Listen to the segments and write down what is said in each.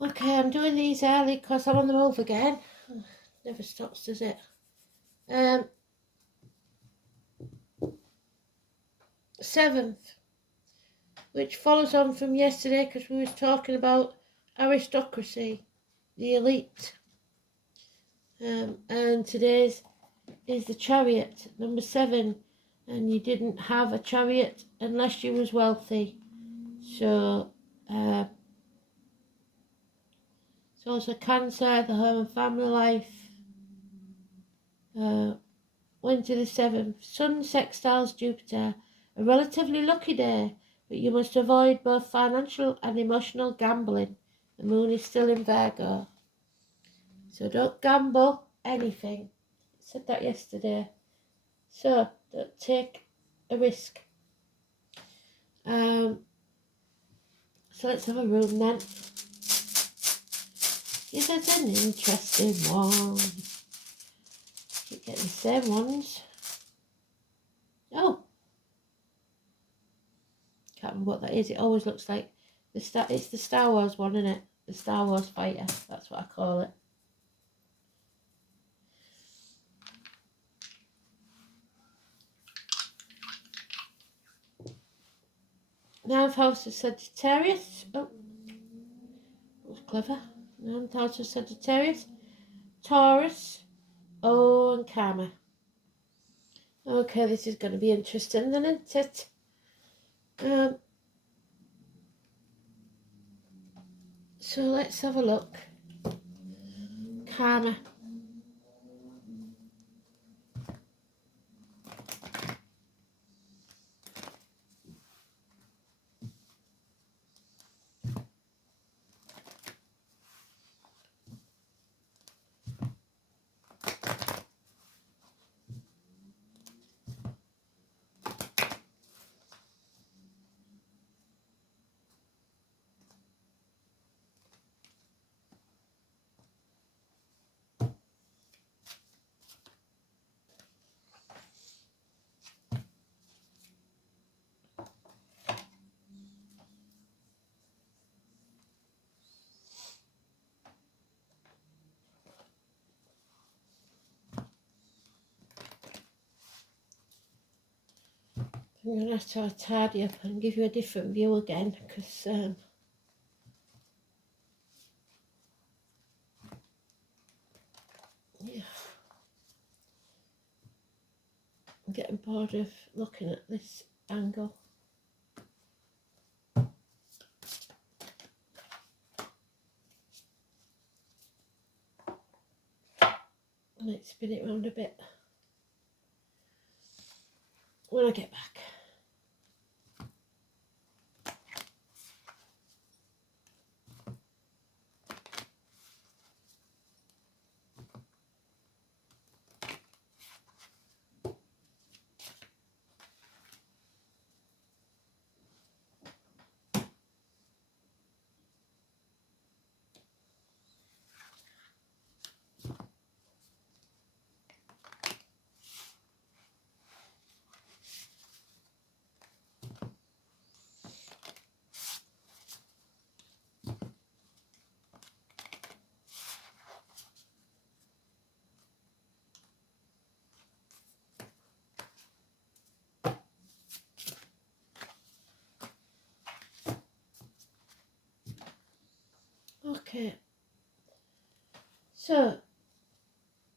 Okay, I'm doing these early because I'm on the move again. Never stops, does it? 7th, which follows on from yesterday because we was talking about aristocracy, the elite. And today's is the chariot, number 7. And you didn't have a chariot unless you was wealthy. So, it's also Cancer, the home and family life. Wednesday the 7th, Sun sextiles Jupiter, a relatively lucky day, but you must avoid both financial and emotional gambling. The moon is still in Virgo. So don't gamble anything. I said that yesterday. So don't take a risk. So let's have a room then. This is an interesting one. Keep getting the same ones. Oh, can't remember what that is. It always looks like it's the Star Wars one, isn't it? The Star Wars fighter. That's what I call it. Ninth house of Sagittarius. Oh, that was clever. Ninth house of Sagittarius. Taurus. Oh, and Karma. Okay, this is going to be interesting, then, isn't it? So let's have a look. Karma. I'm going to have to tidy up and give you a different view again because yeah, I'm getting bored of looking at this angle. Let's spin it round a bit when I get back. Okay, so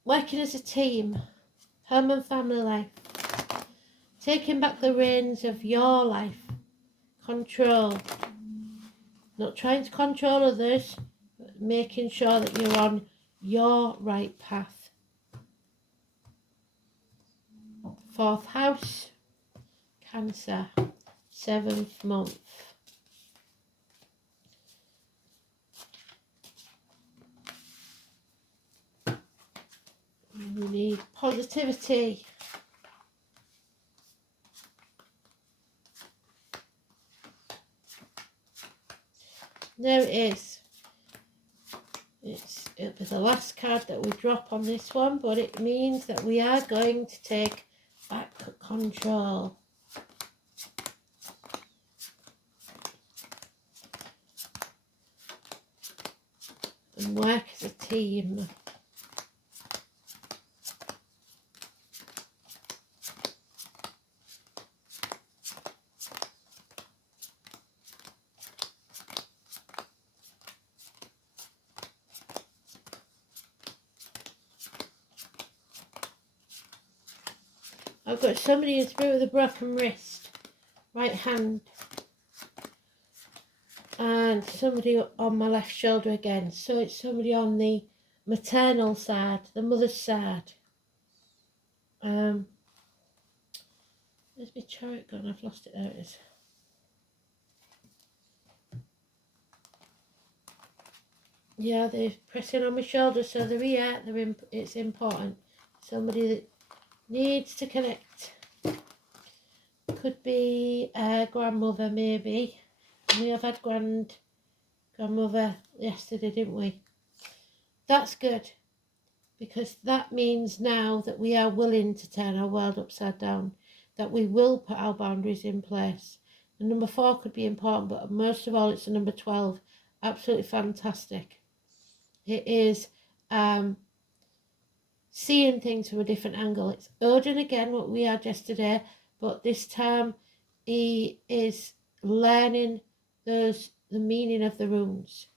working as a team, home and family life, taking back the reins of your life, control, not trying to control others, but making sure that you're on your right path. 4th house, Cancer, 7th month. We need positivity. There it is. It'll be the last card that we drop on this one, but it means that we are going to take back control. and work as a team. I've got somebody in spirit with a broken wrist, right hand, and somebody on my left shoulder again. So it's somebody on the maternal side, the mother's side. Where's my chariot gone? I've lost it. There it is. Yeah, they're pressing on my shoulder, so they're here. It's important. Somebody that needs to connect. Could be a grandmother, maybe. We have had grandmother yesterday, didn't we? That's good, because that means now that we are willing to turn our world upside down, that we will put our boundaries in place. And number 4 could be important, but most of all, it's the number 12. Absolutely fantastic. It is seeing things from a different angle. It's Odin again, what we had yesterday, but this time he is learning the meaning of the runes.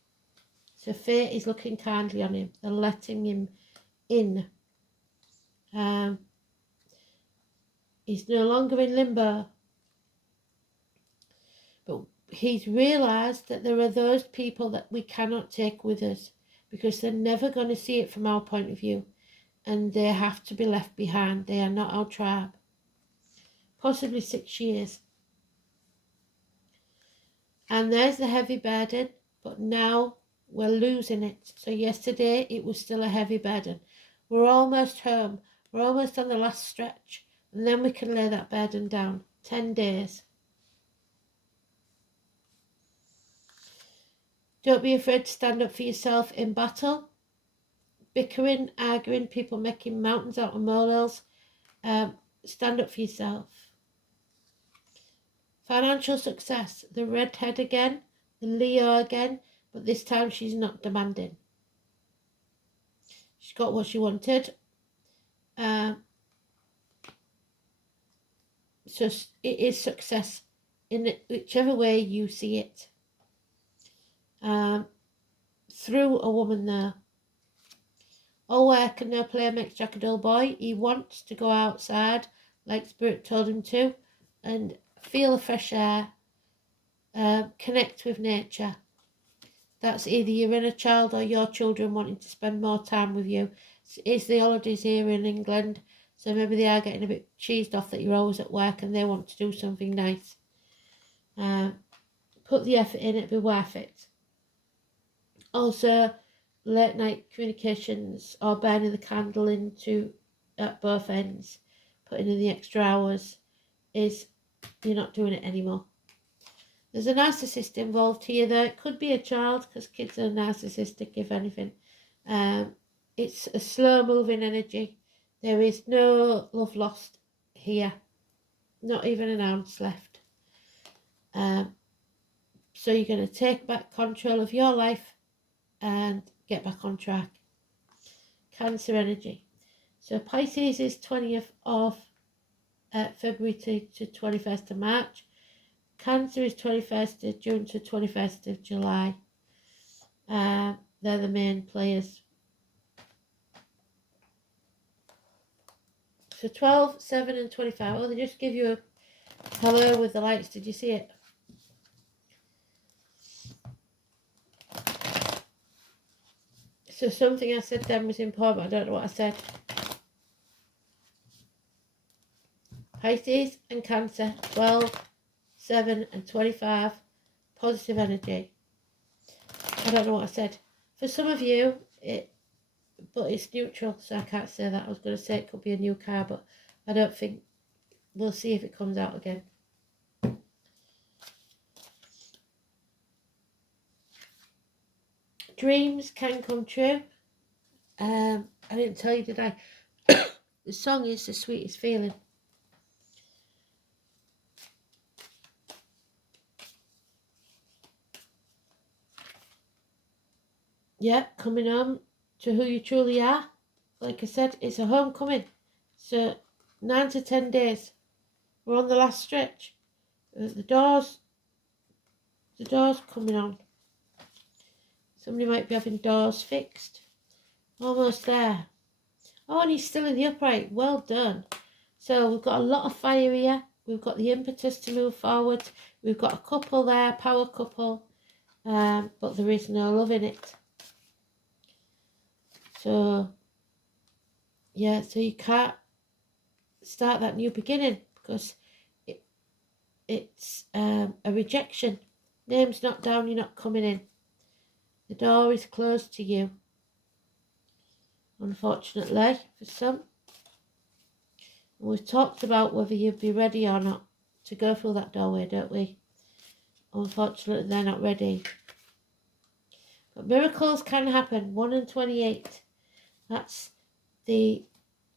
So fate is looking kindly on him. They're letting him in. He's no longer in limbo. But he's realised that there are those people that we cannot take with us because they're never going to see it from our point of view. And they have to be left behind. They are not our tribe. Possibly 6 years. And there's the heavy burden, but now we're losing it. So yesterday it was still a heavy burden. We're almost home. We're almost on the last stretch. And then we can lay that burden down. 10 days. Don't be afraid to stand up for yourself in battle. Bickering, arguing, people making mountains out of molehills. Stand up for yourself. Financial success. The redhead again. The Leo again. But this time she's not demanding. She's got what she wanted. So it is success in whichever way you see it. Through a woman there. All work and no play makes Jack a dull boy. He wants to go outside like Spirit told him to and feel the fresh air, connect with nature. That's either your inner child or your children wanting to spend more time with you. It's the holidays here in England, so maybe they are getting a bit cheesed off that you're always at work and they want to do something nice. Put the effort in, it'll be worth it. Also, late night communications or burning the candle at both ends, putting in the extra hours, is you're not doing it anymore. There's a narcissist involved here though. It could be a child because kids are narcissistic if anything. It's a slow moving energy. There is no love lost here. Not even an ounce left. So you're going to take back control of your life and get back on track. Cancer energy. So Pisces is 20th of February to 21st of March. Cancer is 21st of June to 21st of July. They're the main players. So 12, 7 and 25. Oh, they just give you a hello with the lights. Did you see it? So something I said then was important. I don't know what I said. Pisces and Cancer, 12, 7 and 25. Positive energy. I don't know what I said. For some of you, but it's neutral, so I can't say that. I was going to say it could be a new car, but I don't think. We'll see if it comes out again. Dreams can come true. I didn't tell you, did I? The song is The Sweetest Feeling. Yeah, coming home to who you truly are. Like I said, it's a homecoming. So 9 to 10 days. We're on the last stretch. The doors coming on. Somebody might be having doors fixed. Almost there. Oh, and he's still in the upright. Well done. So we've got a lot of fire here. We've got the impetus to move forward. We've got a couple there, power couple. But there is no love in it. So, yeah, so you can't start that new beginning because it's a rejection. Name's not down, you're not coming in. The door is closed to you, unfortunately, for some. And we've talked about whether you'd be ready or not to go through that doorway, don't we? Unfortunately, they're not ready. But miracles can happen. 1 in 28. That's the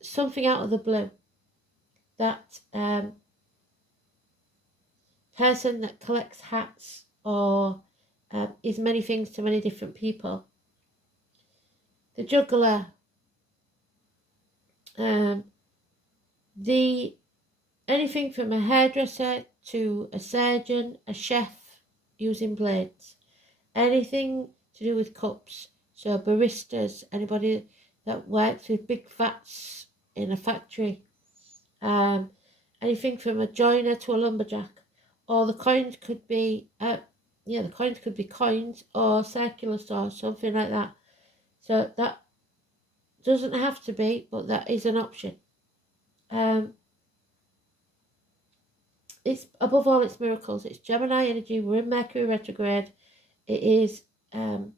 something out of the blue. That person that collects hats or is many things to many different people. The juggler. Anything from a hairdresser to a surgeon, a chef using blades. Anything to do with cups. So baristas, anybody that works with big vats in a factory. Anything from a joiner to a lumberjack. Or the coins could be, the coins could be coins or circular saws, something like that. So that doesn't have to be, but that is an option. It's above all, it's miracles. It's Gemini energy. We're in Mercury retrograde. It is hands,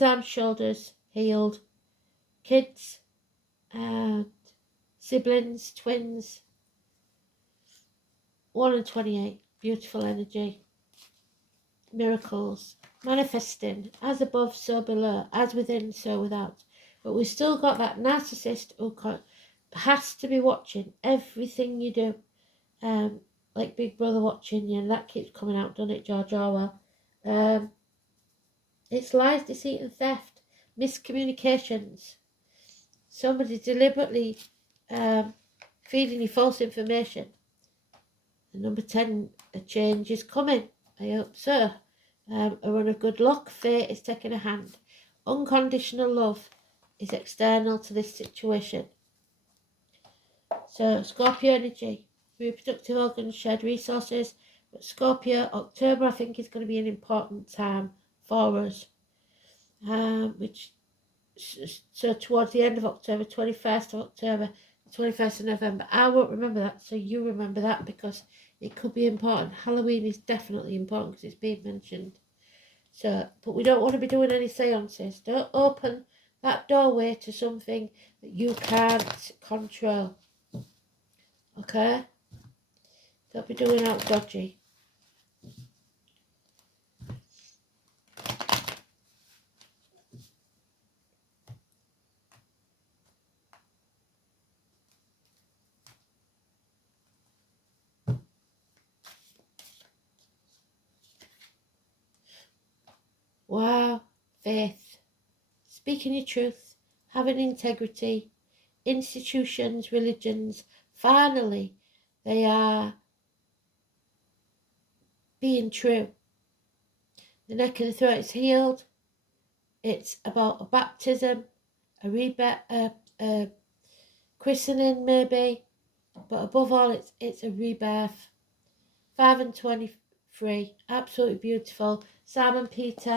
arms, shoulders, healed, kids, siblings, twins. 1 in 28. Beautiful energy. Miracles. Manifesting. As above, so below. As within, so without. But we've still got that narcissist who has to be watching everything you do. Like Big Brother watching you, and that keeps coming out, doesn't it, George Orwell? It's lies, deceit and theft. Miscommunications. Somebody deliberately feeding you false information. And number 10, a change is coming. I hope so. A run of good luck. Fate is taking a hand. Unconditional love is external to this situation. So Scorpio energy, reproductive organs, shared resources. But Scorpio, October I think is going to be an important time for us. So towards the end of October, 21st of October, 21st of November. I won't remember that, so you remember that because it could be important. Halloween is definitely important because it's being mentioned. So, but we don't want to be doing any seances. Don't open that doorway to something that you can't control. Okay? Don't be doing out dodgy. Wow. Faith. Speaking your truth. Having integrity. Institutions, religions. Finally, they are being true. The neck of the throat is healed. It's about a baptism, a rebirth, a christening maybe, but above all, it's a rebirth. 5 and 23, absolutely beautiful. Simon Peter,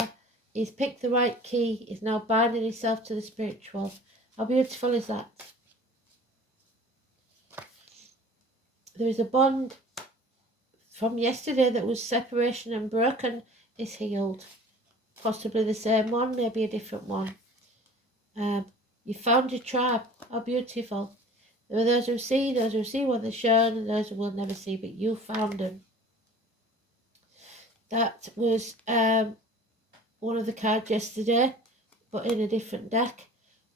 he's picked the right key. He's now binding himself to the spiritual. How beautiful is that? There is a bond from yesterday that was separation and broken is healed. Possibly the same one, maybe a different one. You found your tribe. How beautiful. There are those who see what they're shown, and those who will never see, but you found them. That was one of the cards yesterday, but in a different deck.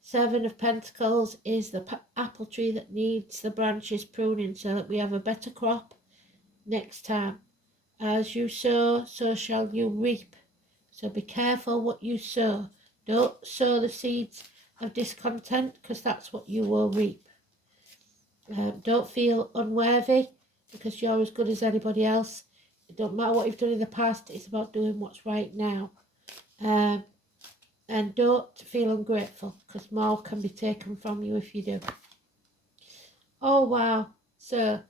7 of Pentacles is the apple tree that needs the branches pruning so that we have a better crop next time. As you sow, so shall you reap. So be careful what you sow. Don't sow the seeds of discontent, because that's what you will reap. Don't feel unworthy, because you're as good as anybody else. It don't matter what you've done in the past, it's about doing what's right now. And don't feel ungrateful, because more can be taken from you if you do. Oh wow, so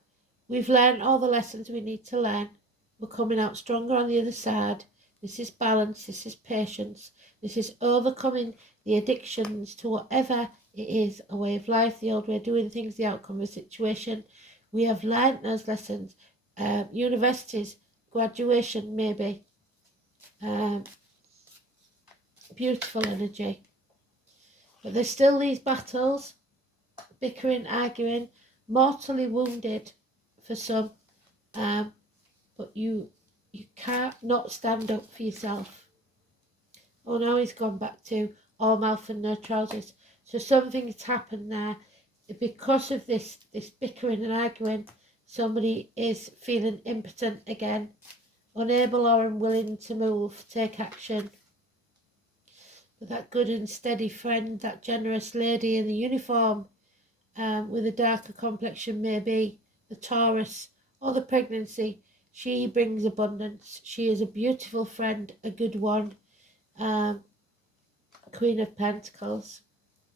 we've learned all the lessons we need to learn. We're coming out stronger on the other side. This is balance, this is patience, this is overcoming the addictions to whatever it is, a way of life, the old way of doing things, the outcome of a situation. We have learned those lessons. Universities, graduation maybe. Beautiful energy. But there's still these battles, bickering, arguing, mortally wounded for some. But you can't not stand up for yourself. Oh, now he's gone back to all mouth and no trousers. So something's happened there. Because of this bickering and arguing, somebody is feeling impotent again, unable or unwilling to move, take action. But that good and steady friend, that generous lady in the uniform, with a darker complexion maybe, the Taurus or the pregnancy, she brings abundance. She is a beautiful friend, a good one. Queen of Pentacles,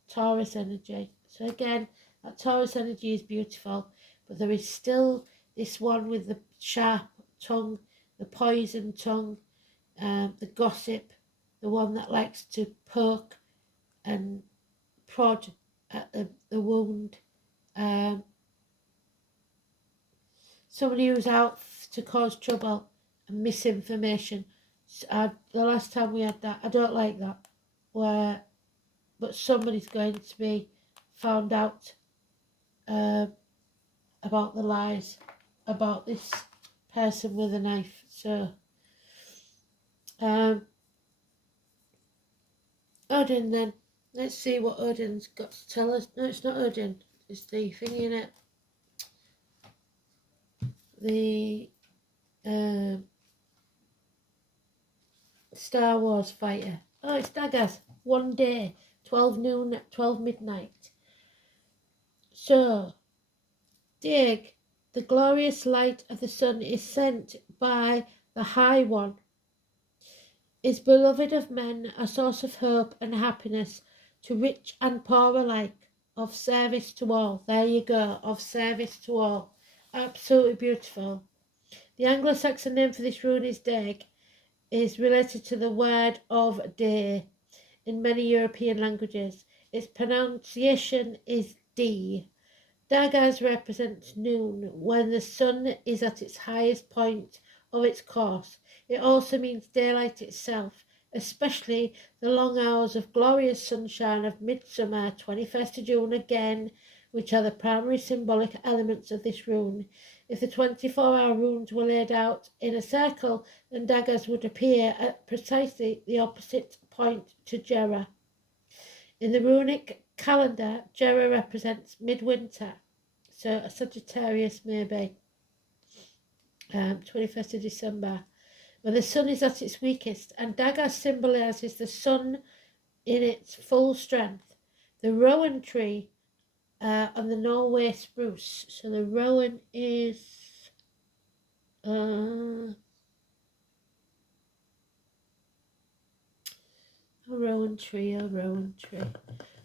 Taurus energy. So again, that Taurus energy is beautiful, but there is still this one with the sharp tongue, the poison tongue, the gossip, the one that likes to poke and prod at the wound. Somebody who's out to cause trouble and misinformation. The last time we had that, I don't like that. But somebody's going to be found out about the lies about this person with a knife. So Odin then. Let's see what Odin's got to tell us. No, it's not Odin. It's the thingy in it. The Star Wars fighter. Oh, it's Daggers. One day, 12 noon, 12 midnight. So, dig, the glorious light of the sun is sent by the High One, is beloved of men, a source of hope and happiness to rich and poor alike, of service to all. There you go, of service to all. Absolutely beautiful. The Anglo-Saxon name for this rune is Deg, is related to the word of day in many European languages. Its pronunciation is D. Daggers represents noon, when the sun is at its highest point of its course. It also means daylight itself, especially the long hours of glorious sunshine of midsummer, 21st of June again, which are the primary symbolic elements of this rune. If the 24-hour runes were laid out in a circle, then daggers would appear at precisely the opposite point to Jera. In the runic calendar, Jera represents midwinter, so a Sagittarius maybe, 21st of December, when the sun is at its weakest, and dagger symbolises the sun in its full strength. The rowan tree and the Norway spruce. So the rowan is a rowan tree.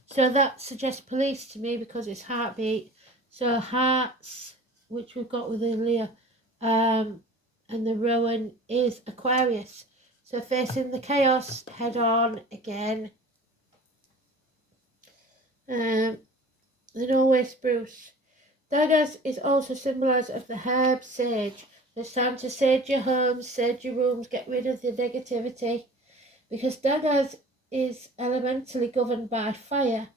So that suggests police to me because it's heartbeat. So hearts, which we've got with Leah, and the rowan is Aquarius. So facing the chaos head on again. The Norway spruce. Daggers is also symbolised as the herb sage. It's time to sage your homes, sage your rooms, get rid of the negativity. Because Daggers is elementally governed by fire.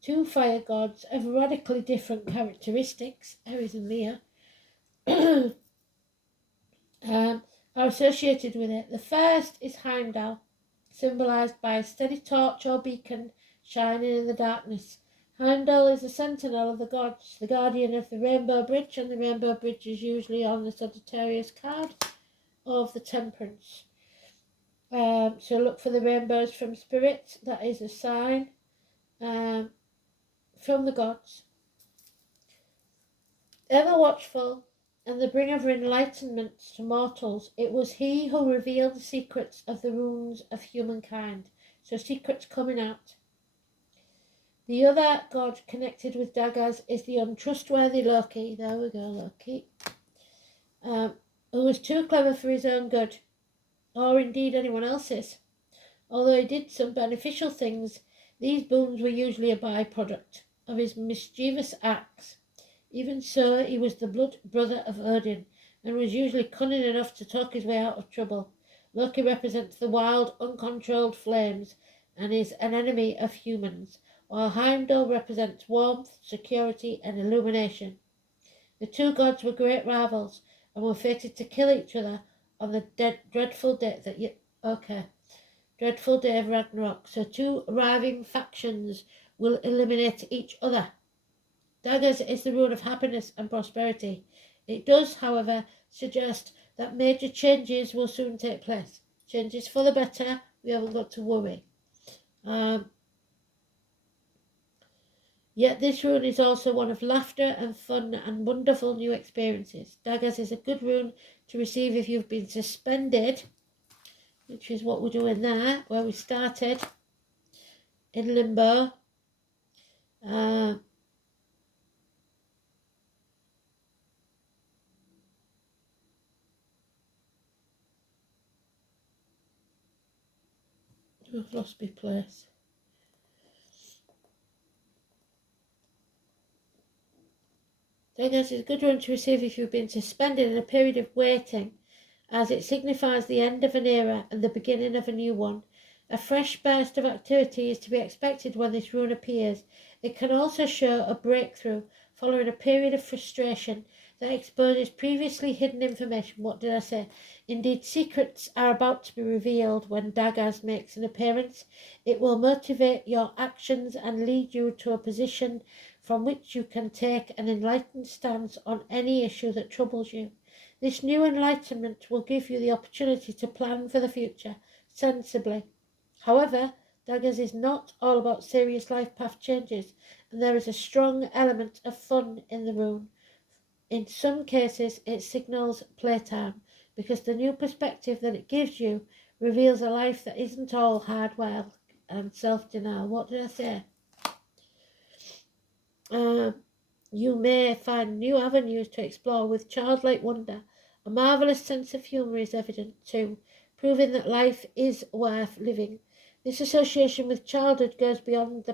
Two fire gods of radically different characteristics, Aries and Leo, are associated with it. The first is Heimdall, symbolised by a steady torch or beacon shining in the darkness. Heimdall is the sentinel of the gods, the guardian of the Rainbow Bridge, and the Rainbow Bridge is usually on the Sagittarius card of the Temperance. So look for the rainbows from spirit. That is a sign from the gods. Ever watchful and the bringer of enlightenment to mortals, it was he who revealed the secrets of the runes of humankind. So secrets coming out. The other god connected with Daggers is the untrustworthy Loki. There we go, Loki. Who was too clever for his own good, or indeed anyone else's. Although he did some beneficial things, these boons were usually a byproduct of his mischievous acts. Even so, he was the blood brother of Odin, and was usually cunning enough to talk his way out of trouble. Loki represents the wild, uncontrolled flames, and is an enemy of humans, while Heimdall represents warmth, security, and illumination. The two gods were great rivals, and were fated to kill each other on the dreadful day dreadful day of Ragnarok. So two riving factions will eliminate each other. Daggers is the rune of happiness and prosperity. It does, however, suggest that major changes will soon take place. Changes for the better, we haven't got to worry. Yet this rune is also one of laughter and fun and wonderful new experiences. Daggers is a good rune to receive if you've been suspended, which is what we're doing there, where we started, in limbo. I've lost my place. Daggers is a good rune to receive if you've been suspended in a period of waiting, as it signifies the end of an era and the beginning of a new one. A fresh burst of activity is to be expected when this rune appears. It can also show a breakthrough following a period of frustration that exposes previously hidden information. What did I say? Indeed, secrets are about to be revealed when Daggers makes an appearance. It will motivate your actions and lead you to a position from which you can take an enlightened stance on any issue that troubles you. This new enlightenment will give you the opportunity to plan for the future sensibly. However, Daggers is not all about serious life path changes, and there is a strong element of fun in the rune. In some cases, it signals playtime, because the new perspective that it gives you reveals a life that isn't all hard work and self-denial. What did I say? You may find new avenues to explore with childlike wonder. A marvellous sense of humour is evident too, proving that life is worth living. This association with childhood goes beyond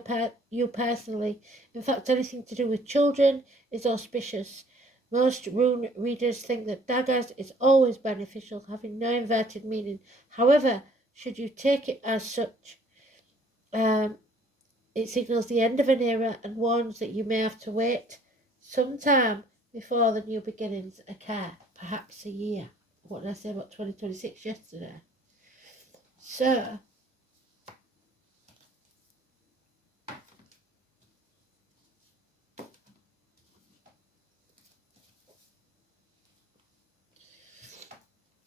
you personally. In fact, anything to do with children is auspicious. Most rune readers think that Daggers is always beneficial, having no inverted meaning. However, should you take it as such, it signals the end of an era and warns that you may have to wait some time before the new beginnings occur, perhaps a year. What did I say about 2026 yesterday? So,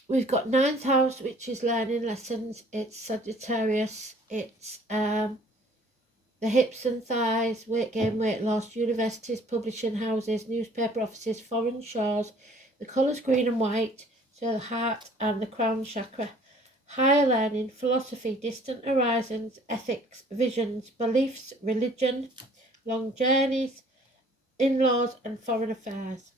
we've got 9th house, which is learning lessons. It's Sagittarius. It's the hips and thighs, weight gain, weight loss, universities, publishing houses, newspaper offices, foreign shores. The colours green and white, so the heart and the crown chakra. Higher learning, philosophy, distant horizons, ethics, visions, beliefs, religion, long journeys, in-laws and foreign affairs.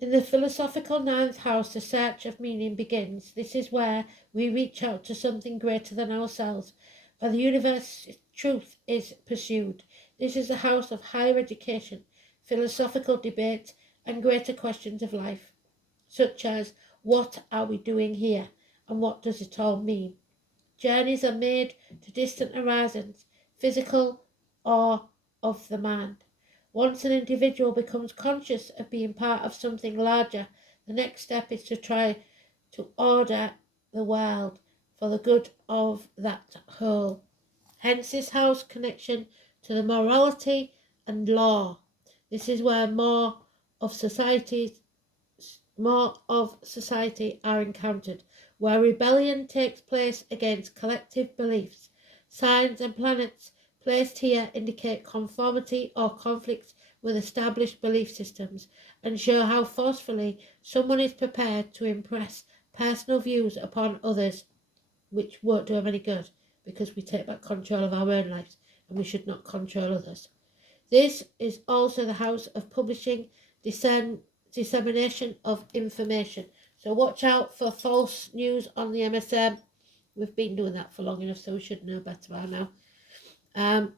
In the philosophical 9th house, the search of meaning begins. This is where we reach out to something greater than ourselves, where the universe's truth is pursued. This is a house of higher education, philosophical debate, and greater questions of life, such as what are we doing here and what does it all mean? Journeys are made to distant horizons, physical or of the mind. Once an individual becomes conscious of being part of something larger, the next step is to try to order the world for the good of that whole. Hence this house connection to the morality and law. This is where more of society are encountered. where rebellion takes place against collective beliefs. Signs and planets placed here indicate conformity or conflict with established belief systems and show how forcefully someone is prepared to impress personal views upon others, which won't do them any good because we take back control of our own lives and we should not control others. This is also the house of publishing, dissemination of information. So watch out for false news on the MSM. We've been doing that for long enough, so we should know better by now.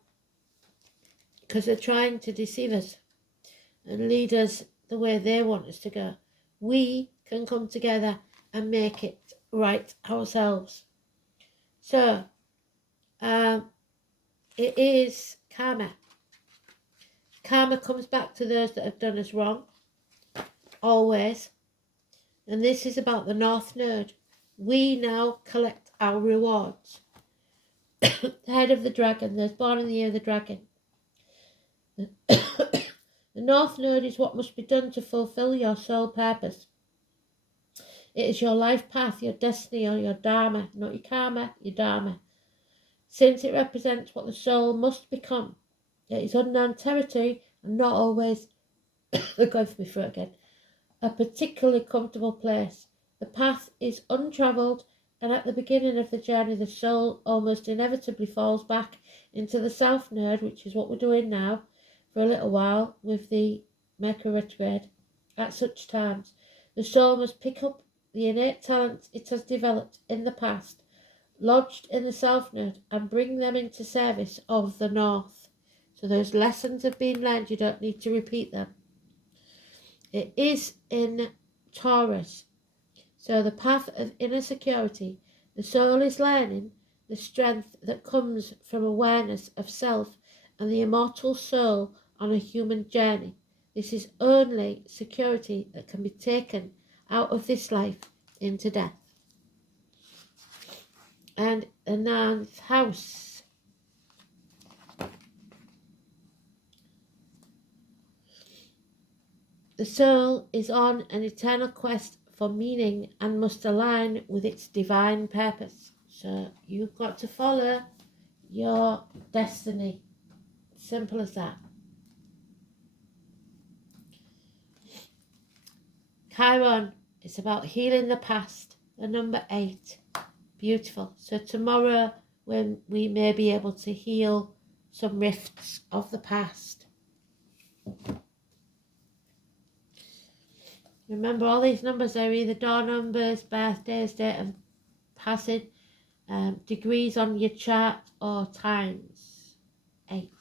Because they're trying to deceive us and lead us the way they want us to go. We can come together and make it right ourselves. So, it is karma. Karma comes back to those that have done us wrong, always. And this is about the North Node. We now collect our rewards. The head of the dragon, those born in the year of the dragon. The North Node is what must be done to fulfill your soul purpose. It is your life path, your destiny, or your dharma, not your karma, your dharma. Since it represents what the soul must become, it is unknown territory and not always, they're going for me through again, a particularly comfortable place. The path is untravelled, and at the beginning of the journey, the soul almost inevitably falls back into the South Node, which is what we're doing now for a little while with the Mercury retrograde. At such times, the soul must pick up the innate talents it has developed in the past, lodged in the South Node, and bring them into service of the North. So those lessons have been learned, you don't need to repeat them. It is in Taurus. So the path of inner security, the soul is learning the strength that comes from awareness of self and the immortal soul on a human journey. This is only security that can be taken out of this life into death. And the 9th house. The soul is on an eternal quest for meaning and must align with its divine purpose. So you've got to follow your destiny. Simple as that. Chiron is about healing the past. The number 8. Beautiful. So tomorrow when we may be able to heal some rifts of the past. Remember, all these numbers are either door numbers, birthdays, date of passing, degrees on your chart, or times 8.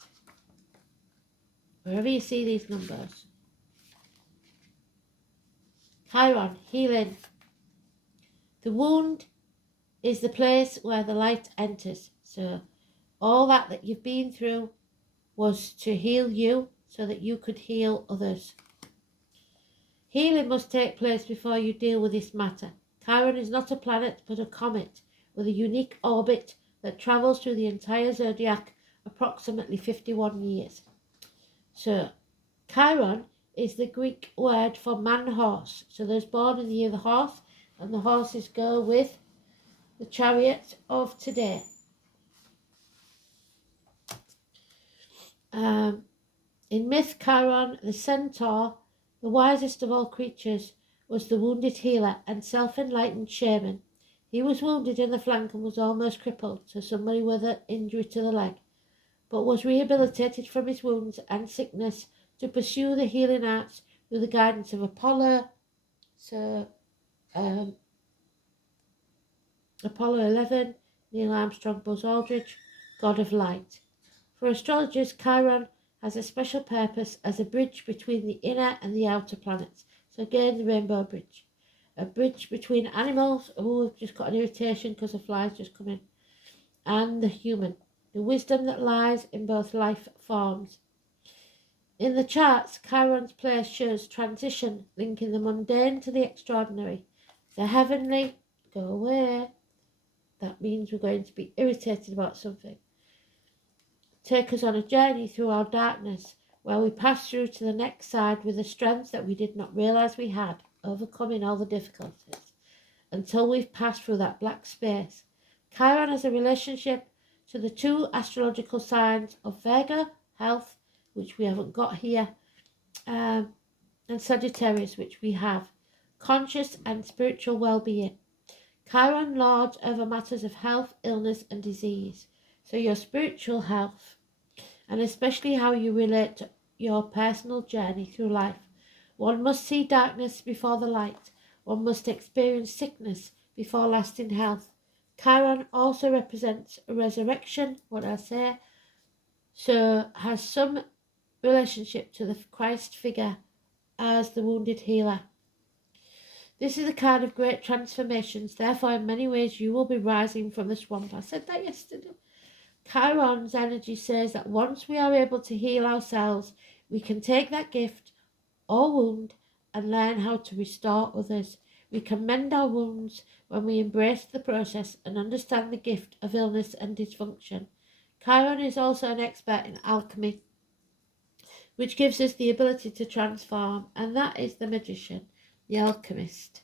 Wherever you see these numbers. Chiron, healing. The wound is the place where the light enters. So all that you've been through was to heal you so that you could heal others. Healing must take place before you deal with this matter. Chiron is not a planet but a comet with a unique orbit that travels through the entire zodiac approximately 51 years. So Chiron is the Greek word for man-horse. So those born in the year of the horse, and the horses go with the chariot of today. In myth, Chiron, the centaur, the wisest of all creatures, was the wounded healer and self-enlightened shaman. He was wounded in the flank and was almost crippled, so somebody with an injury to the leg, but was rehabilitated from his wounds and sickness to pursue the healing arts through the guidance of Apollo. So, Apollo 11, Neil Armstrong, Buzz Aldrin, God of Light. For astrologers, Chiron has a special purpose as a bridge between the inner and the outer planets. So again, the rainbow bridge. A bridge between animals, we've just got an irritation because the flies just come in, and the human. The wisdom that lies in both life forms. In the charts, Chiron's place shows transition, linking the mundane to the extraordinary. The heavenly, go away. That means we're going to be irritated about something. Take us on a journey through our darkness, where we pass through to the next side with a strength that we did not realise we had, overcoming all the difficulties. until we've passed through that black space. Chiron has a relationship to the two astrological signs of Virgo, health, which we haven't got here, and Sagittarius, which we have, conscious and spiritual well-being. Chiron lords over matters of health, illness, and disease. So your spiritual health, and especially how you relate to your personal journey through life. One must see darkness before the light. One must experience sickness before lasting health. Chiron also represents a resurrection, what I say, so has some relationship to the Christ figure as the wounded healer. This is a card of great transformations, therefore in many ways you will be rising from the swamp. I said that yesterday. Chiron's energy says that once we are able to heal ourselves, we can take that gift or wound and learn how to restore others. We can mend our wounds when we embrace the process and understand the gift of illness and dysfunction. Chiron is also an expert in alchemy, which gives us the ability to transform, and that is the magician, the alchemist.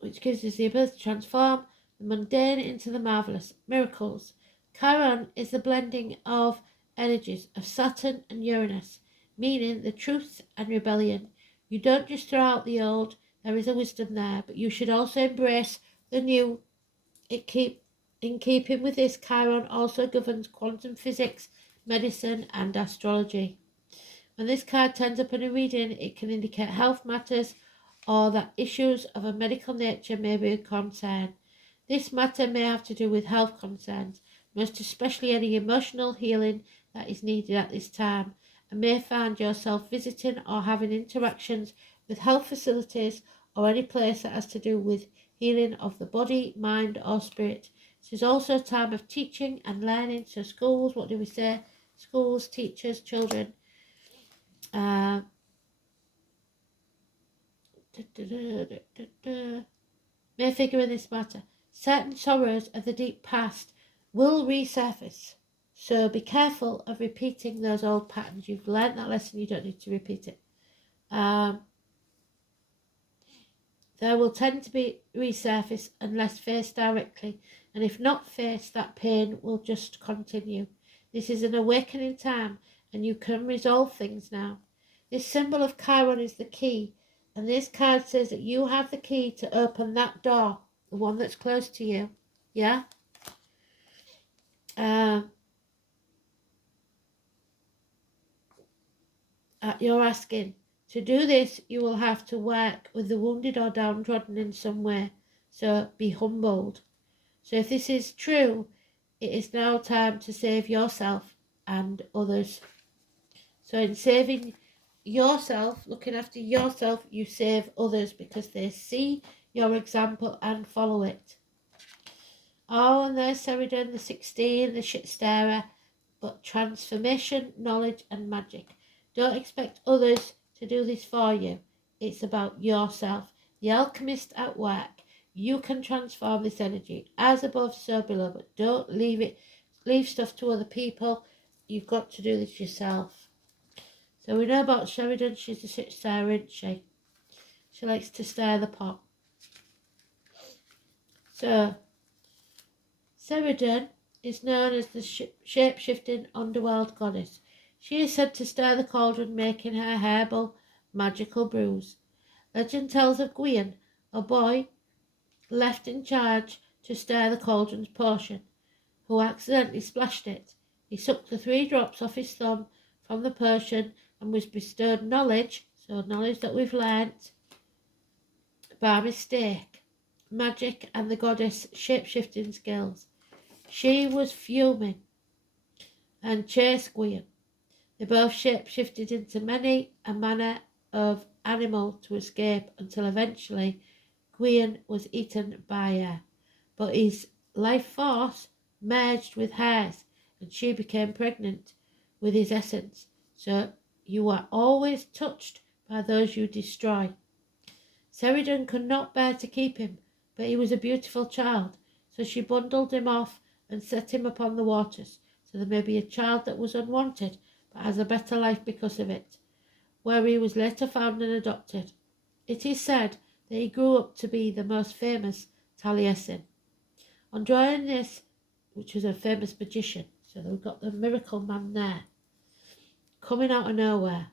Which gives us the ability to transform the mundane into the marvellous. Miracles. Chiron is the blending of energies of Saturn and Uranus, meaning the truth and rebellion. You don't just throw out the old, there is a wisdom there, but you should also embrace the new. In keeping with this, Chiron also governs quantum physics, medicine, and astrology. When this card turns up in a reading, it can indicate health matters or that issues of a medical nature may be a concern. This matter may have to do with health concerns, most especially any emotional healing that is needed at this time, and may find yourself visiting or having interactions with health facilities or any place that has to do with healing of the body, mind, or spirit. This is also a time of teaching and learning, so schools, what do we say? Schools, teachers, children. May figure in this matter. Certain sorrows of the deep past will resurface, so be careful of repeating those old patterns. You've learnt that lesson, you don't need to repeat it. There will tend to be resurface unless faced directly, and if not faced, that pain will just continue. This is an awakening time, and you can resolve things now. This symbol of Chiron is the key, and this card says that you have the key to open that door, the one that's close to you. Yeah? You're asking. To do this, you will have to work with the wounded or downtrodden in some way. So be humbled. So if this is true, it is now time to save yourself and others. So in saving yourself, looking after yourself, you save others because they see your example and follow it. Oh, and there's Ceridon, the 16, the shit starer. But transformation, knowledge and magic. Don't expect others to do this for you. It's about yourself. The alchemist at work. You can transform this energy. As above, so below. But don't leave stuff to other people. You've got to do this yourself. So we know about Sheridan. She's a shit star, isn't she? She likes to stir the pot. So, Sheridan is known as the shape-shifting underworld goddess. She is said to stir the cauldron, making her herbal magical brews. Legend tells of Gwion, a boy left in charge to stir the cauldron's potion, who accidentally splashed it. He sucked the 3 drops off his thumb from the potion and was bestowed knowledge, so knowledge that we've learnt, by mistake, magic and the goddess' shape-shifting skills. She was fuming and chased Gwion. They both shape-shifted into many a manner of animal to escape until eventually Gwion was eaten by her. But his life force merged with hers and she became pregnant with his essence. So you are always touched by those you destroy. Sheridan could not bear to keep him, but he was a beautiful child, so she bundled him off and set him upon the waters, so there may be a child that was unwanted, but has a better life because of it, where he was later found and adopted. It is said that he grew up to be the most famous Taliesin. On joining this, which was a famous magician, so we've got the miracle man there, coming out of nowhere.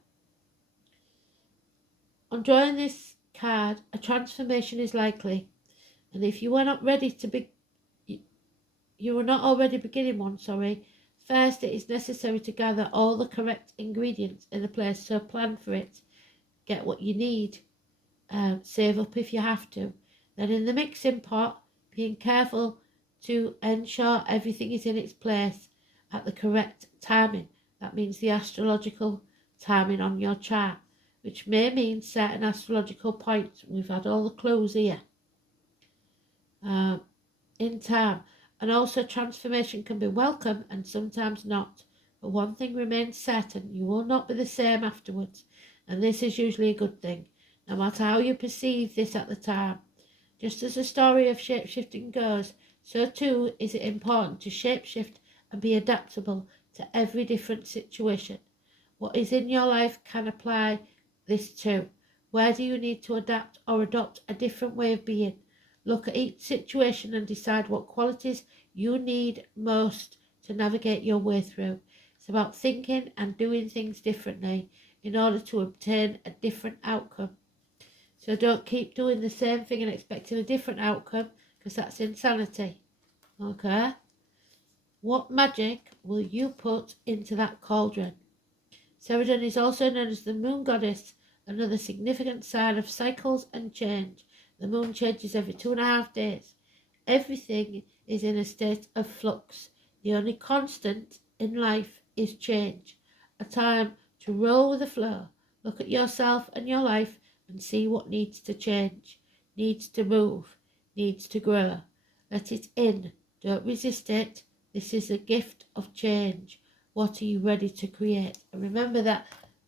On drawing this card, a transformation is likely, and if you are not ready to be, you are not already beginning one, first it is necessary to gather all the correct ingredients in a place, so plan for it, get what you need, save up if you have to. Then in the mixing pot, being careful to ensure everything is in its place at the correct timing. That means the astrological timing on your chart, which may mean certain astrological points. We've had all the clues here. In time. And also transformation can be welcome and sometimes not. But one thing remains certain, you will not be the same afterwards. And this is usually a good thing, no matter how you perceive this at the time. Just as the story of shapeshifting goes, so too is it important to shapeshift and be adaptable to every different situation. What is in your life can apply this too. Where do you need to adapt or adopt a different way of being? Look at each situation and decide what qualities you need most to navigate your way through. It's about thinking and doing things differently in order to obtain a different outcome. So don't keep doing the same thing and expecting a different outcome, because that's insanity. Okay? What magic will you put into that cauldron? Ceridwen is also known as the moon goddess, another significant sign of cycles and change. The moon changes every 2.5 days. Everything is in a state of flux. The only constant in life is change. A time to roll with the flow. Look at yourself and your life and see what needs to change, needs to move, needs to grow. Let it in. Don't resist it. This is a gift of change. What are you ready to create? And remember that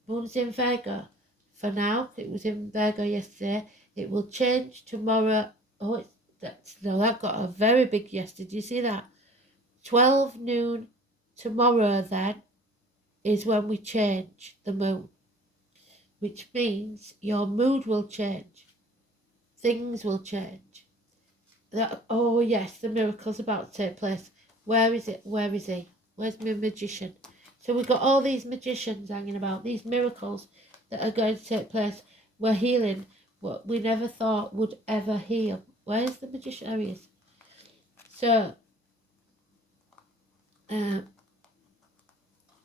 moon's in Virgo. For now, it was in Virgo yesterday. It will change tomorrow. Oh, that got a very big yes. Did you see that? 12 noon tomorrow then is when we change the moon, which means your mood will change. Things will change. Oh yes, the miracle's about to take place. Where is it? Where is he? Where's my magician? So we've got all these magicians hanging about, these miracles that are going to take place. We're healing what we never thought would ever heal. Where's the magician? There he is. So, and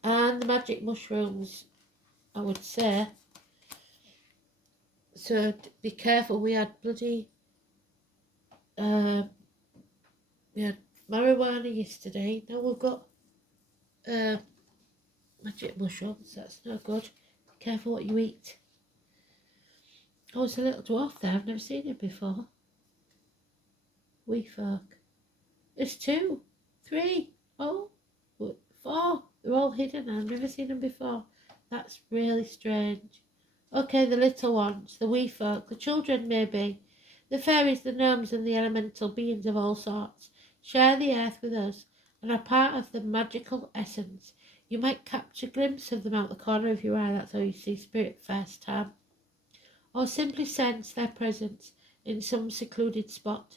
the magic mushrooms, I would say. So be careful. We had we had marijuana yesterday. Now we've got magic mushrooms. That's no good. Be careful what you eat. Oh, it's a little dwarf there. I've never seen him before. Wee folk. There's 2, 3, 4. They're all hidden. I've never seen them before. That's really strange. Okay, the little ones, the wee folk, the children maybe. The fairies, the gnomes and the elemental beings of all sorts share the earth with us and are part of the magical essence. You might catch a glimpse of them out the corner of your eye. That's how you see spirit first time. Or simply sense their presence in some secluded spot.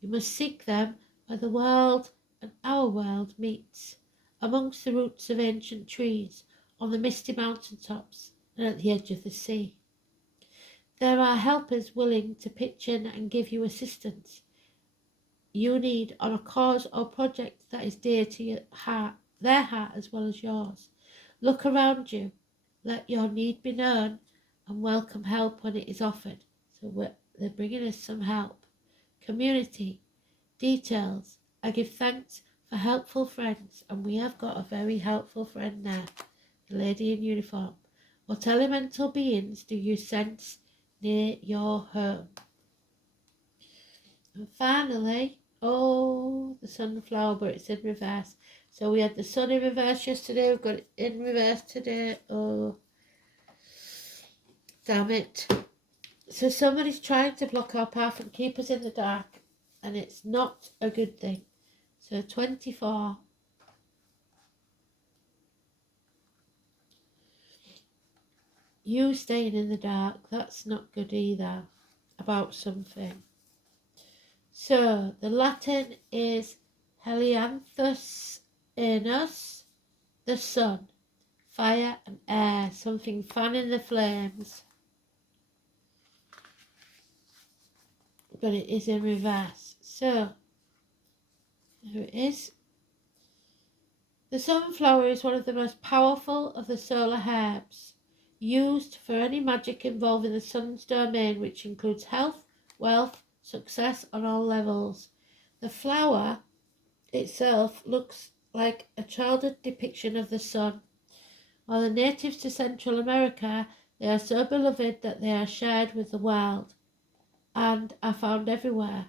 You must seek them where the world and our world meets, amongst the roots of ancient trees, on the misty mountain tops, and at the edge of the sea. There are helpers willing to pitch in and give you assistance you need on a cause or project that is dear to your heart, their heart as well as yours. Look around you, let your need be known, and welcome help when it is offered. So they're bringing us some help. Community, details. I give thanks for helpful friends, and we have got a very helpful friend there, the lady in uniform. What elemental beings do you sense near your home? And finally, oh, the sunflower, but it's in reverse. So we had the sun in reverse yesterday, we've got it in reverse today. Oh, damn it. So somebody's trying to block our path and keep us in the dark, and it's not a good thing. So 24. you staying in the dark, that's not good either, about something. So the Latin is helianthus Aenus, the sun, fire and air, something fanning the flames. But it is in reverse. So there it is. The sunflower is one of the most powerful of the solar herbs, used for any magic involving the sun's domain, which includes health, wealth, success on all levels. The flower itself looks like a childhood depiction of the sun. While the natives to Central America, they are so beloved that they are shared with the world and are found everywhere.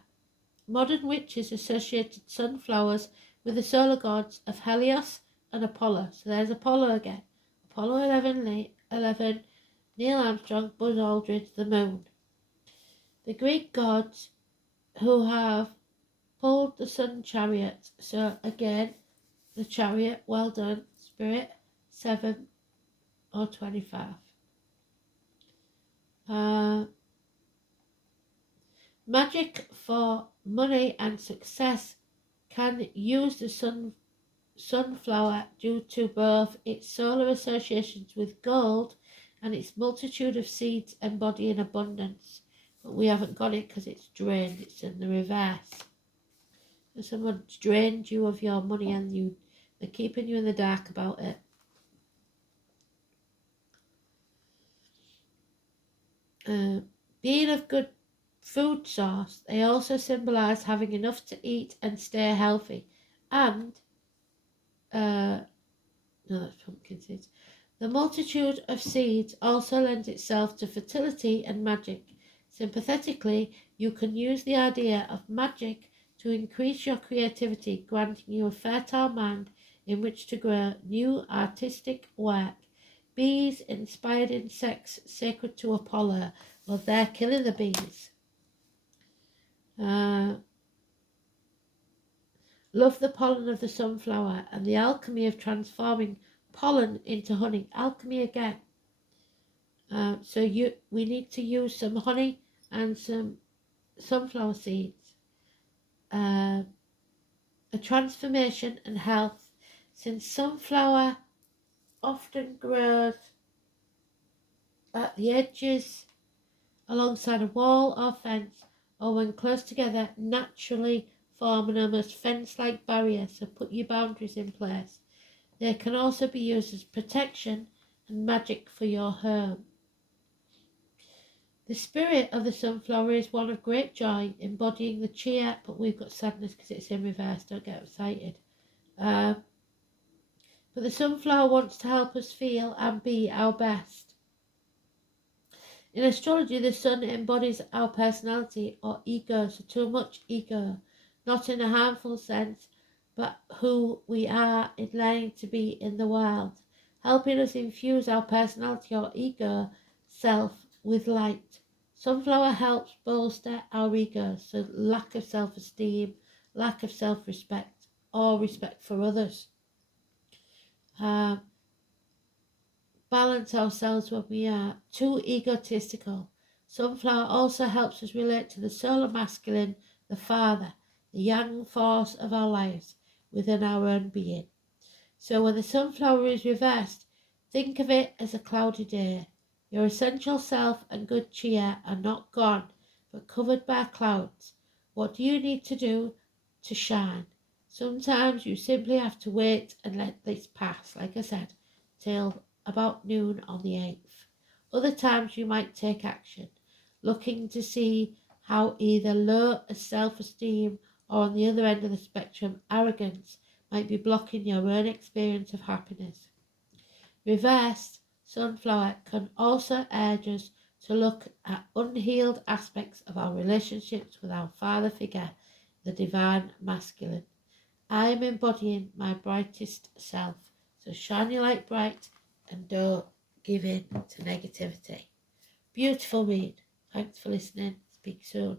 Modern witches associated sunflowers with the solar gods of Helios and Apollo. So there's Apollo again. Apollo 11, Neil Armstrong, Buzz Aldrin, the moon. The Greek gods who have pulled the sun chariot. So again, the chariot, well done, Spirit, 7 or 25. Magic for money and success can use the sunflower due to both its solar associations with gold and its multitude of seeds embodying abundance. But we haven't got it because it's drained, it's in the reverse. So someone's drained you of your money and they're keeping you in the dark about it. Being of good food source, they also symbolise having enough to eat and stay healthy. And no, that's pumpkin seeds. The multitude of seeds also lends itself to fertility and magic. Sympathetically, you can use the idea of magic to increase your creativity, granting you a fertile mind in which to grow new artistic work. Bees, inspired insects sacred to Apollo. Well, they're killing the bees. Love the pollen of the sunflower and the alchemy of transforming pollen into honey. Alchemy again. We need to use some honey and some sunflower seeds. A transformation and health, since sunflower often grows at the edges, alongside a wall or fence, or when close together, naturally form an almost fence-like barrier, so put your boundaries in place. They can also be used as protection and magic for your home. The spirit of the sunflower is one of great joy, embodying the cheer, but we've got sadness because it's in reverse, don't get excited. But the sunflower wants to help us feel and be our best. In astrology, the sun embodies our personality or ego, so too much ego, not in a harmful sense, but who we are in learning to be in the world, helping us infuse our personality or ego self with light. Sunflower helps bolster our ego, so lack of self-esteem, lack of self-respect, or respect for others. Balance ourselves when we are too egotistical. Sunflower also helps us relate to the solar masculine, the father, the yang force of our lives within our own being. So when the sunflower is reversed, think of it as a cloudy day. Your essential self and good cheer are not gone, but covered by clouds. What do you need to do to shine? Sometimes you simply have to wait and let this pass, like I said, till about noon on the 8th. Other times you might take action, looking to see how either low self-esteem or on the other end of the spectrum, arrogance, might be blocking your own experience of happiness. Reversed, sunflower can also urge us to look at unhealed aspects of our relationships with our father figure, the divine masculine. I am embodying my brightest self, so shine your light bright and don't give in to negativity. Beautiful read. Thanks for listening. Speak soon.